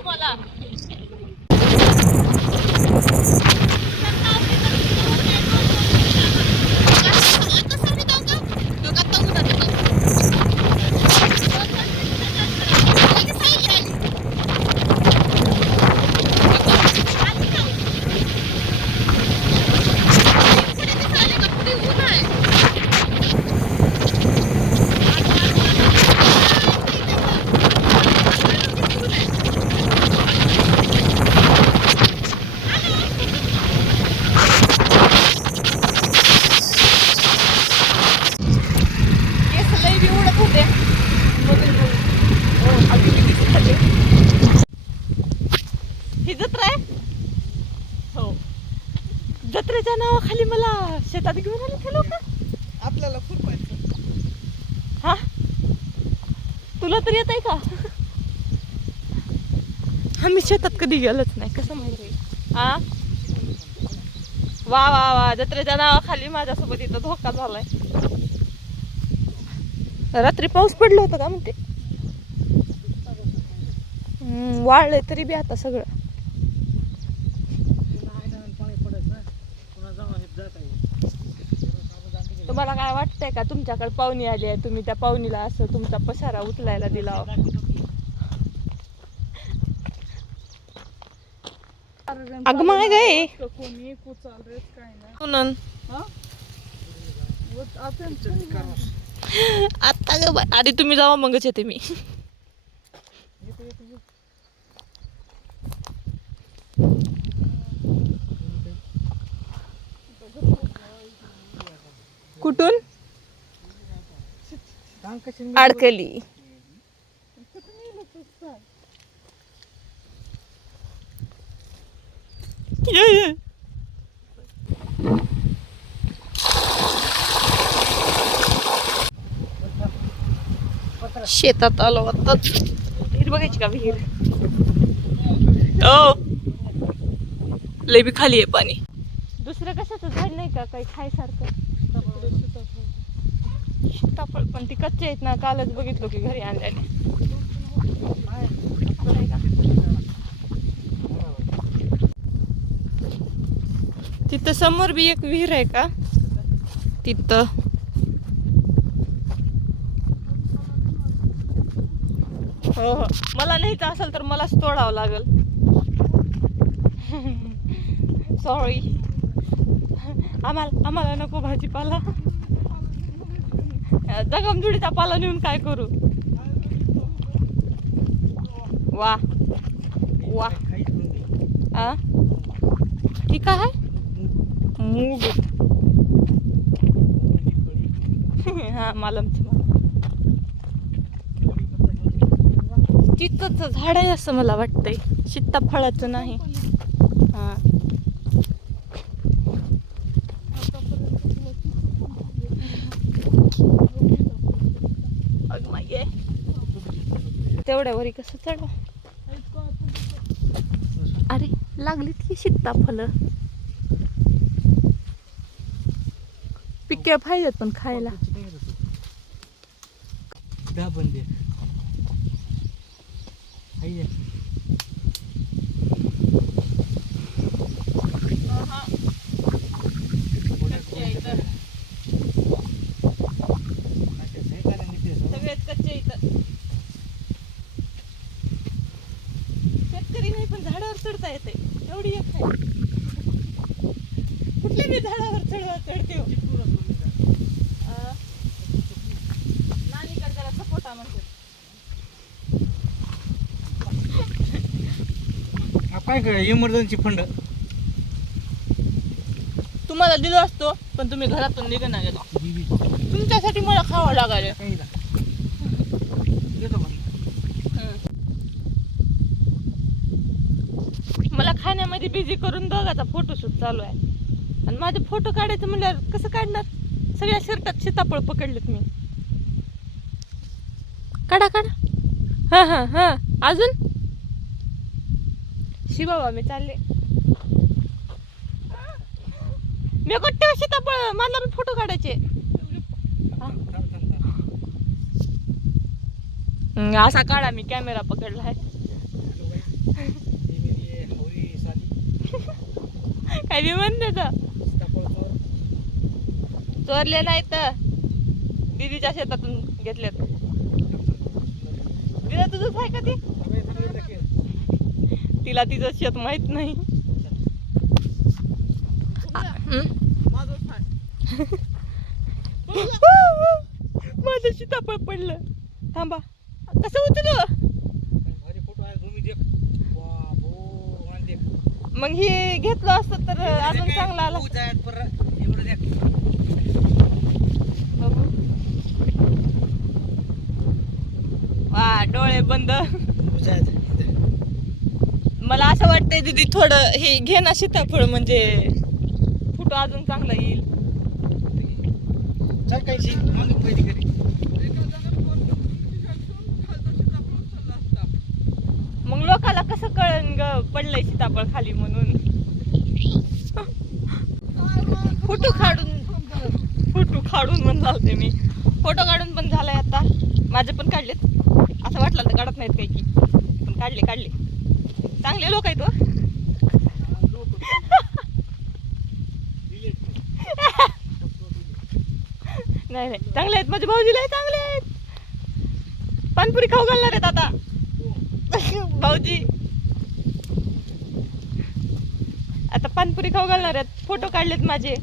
तुम्हाला. ही जत्रा आहे. हो, जत्रेच्या नावाखाली मला शेतात घेऊन आले ते लोक. आपल्याला खुरपायचं. हा, तुला तर येत आहे का? आम्ही शेतात कधी गेलोच नाही, कसं माहिती. हा, वा वा वा, जत्रेच्या नावाखाली माझ्यासोबत इथं धोका झालाय. रात्री पाऊस पडलं होतं का म्हणते. वाळलंय तरी बी आता सगळं. तुम्हाला काय वाटतंय का तुमच्याकडे पाहुणी आली आहे, तुम्ही त्या पाहुणीला असं तुमचा पसारा उचलायला दिला? अगं माय गे कोणी कुचाल रेच काय ना. म्हणून आता ग आधी तुम्ही जावा मगच येते मी. कुठून? अडकली. शेतात आलो आता. विहीर बघायची का विहीर? ओ, लय बी खाली आहे पाणी. दुसरं कशाचं झाड नाही का काही खायसारखं? सीताफळ पण ती कच्चे आहेत ना, कालच बघितलो की घरी आणल्याने. तिथं समोर बी एक विहीर आहे का तिथं? हो हो, मला न्यायचं असेल तर मलाच तोडावं लागल. सॉरी, आम्हाला नको भाजीपाला. जगमजुडीचा पाला नेऊन काय करू? वा वा, आ ठीक आहे. मूग हा, मालमचं तिथंच झाड आहे असं मला वाटतंय, सीताफळाचं नाही. हा, तेवढ्या वरी कसं चढवा? अरे लागलीत की सीताफळ. पिक्या पाहिजेत पण खायला. शेतकरी नाही पण झाडावर चढता येते एवढी एक आहे. कुठल्या मी झाडावर चढते हो. नानीकडे जरा सपोटा म्हणतात. काय इमर्जन्सी फंड तुम्हाला दिलो असतो पण तुम्ही घरातून निघून गेला. तुमच्यासाठी मला खावं लागायला. मला खाण्यामध्ये बिझी करून दोघाचा फोटोशूट चालू आहे आणि माझे फोटो काढायचं म्हणल्यावर कसं काढणार? सगळ्या शर्टात सीताफळ पकडलेत मी. काढा काढा. हा हा हा, अजून शिबाबा मी चालले. मी कुठे सीताफळ मला फोटो काढायचे. असा काढा, मी कॅमेरा पकडला आहे. हवरी साली काय बी म्हणते तर सीताफळ चोरले नाही तर दीदीच्या शेतातून घेतल्यात. दिदा तुझंच आहे का ते? तिला तिचं शेत माहित नाही. माझं सीताफळ पडलं. थांबा कसं उचलू? मग हे घेतलं असतं तर अजून चांगला आला. बघू. वा डोळे बंद. मला असं वाटतंय दीदी थोडं हे घे ना सीताफळ म्हणजे फोटो अजून चांगला येईल. मग लोकाला कसं कळन ग पडलंय सीताफळ खाली म्हणून. फोटो काढून म्हणला होते मी. फोटो काढून पण झालाय आता. माझे पण काढलेत. असं वाटलं तर काढत नाहीत काही की पण काढले चांगले लोक आहेत. नाही चांगले आहेत माझे भाऊजीला चांगले आहेत. पानपुरी खाऊ घालणार आहेत आता भाऊजी. आता पानपुरी खाऊ घालणार आहेत. फोटो काढलेत माझे.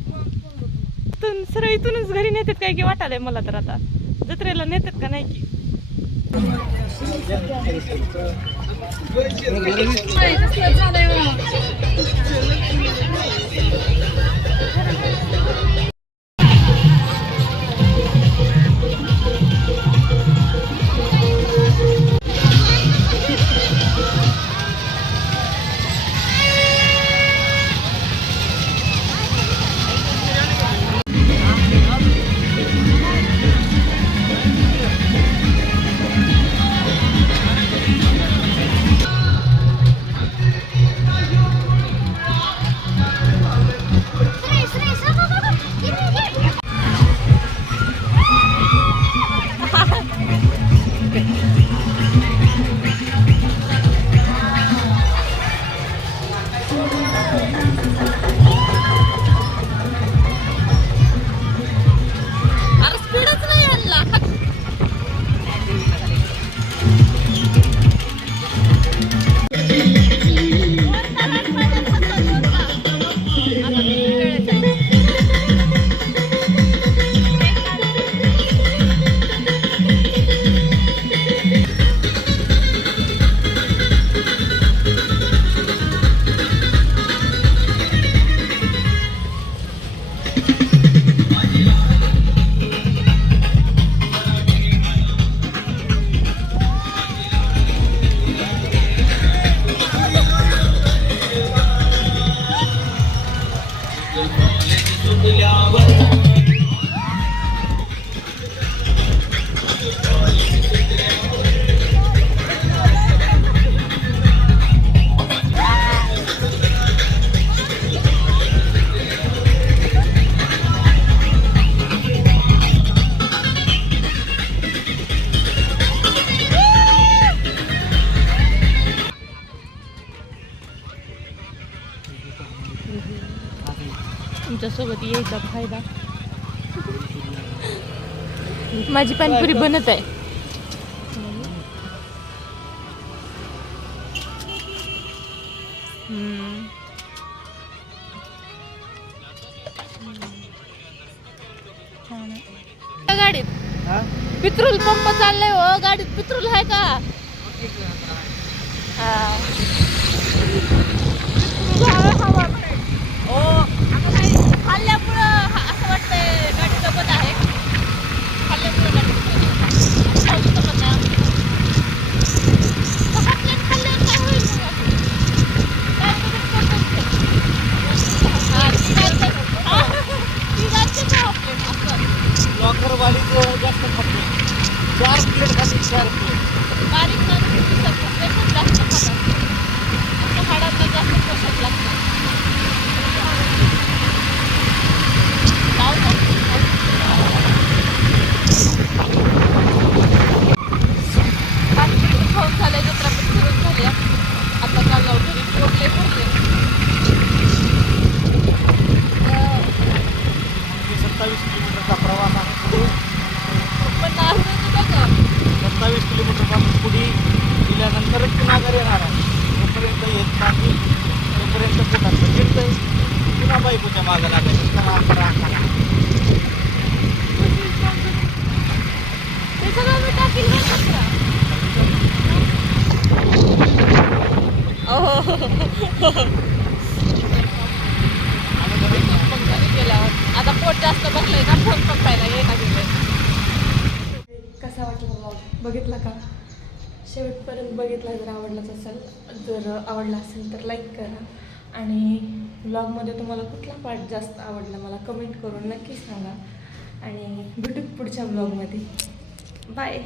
सरळ इथूनच घरी नेतात काय की वाटायलंय मला तर. आता जत्रेला नेतात का नाही की. तुमच्यासोबत यायचा फायदा. माझी पानपुरी बनत आहे. गाडीत पेट्रोल पंप चाललाय हो. गाडीत पेट्रोल आहे का? खाल्ल्यामुळं असं वाटतंय गाडी जपत आहे. खाल्ल्यामुळं गाडी जास्त खाते. 4 प्लेट खाते. 4 प्लेट बारीक माणूस जास्त खातात. मागं लागायचं. करा करा करा. ते सगळं मी टाकील बरं कचरा. मग घरी गेल्यावर आता पोट जास्त बसलंय ना, फोन पकडायला येईना गेले. कसा वाटला ब्लॉग बघितला का? शेवटपर्यंत बघितला जर आवडलाच असेल, जर आवडला असेल तर लाईक करा. आणि ब्लॉगमध्ये तुम्हाला कुठला पार्ट जास्त आवडला मला कमेंट करून नक्की सांगा. आणि भेटू पुढच्या ब्लॉगमध्ये. बाय.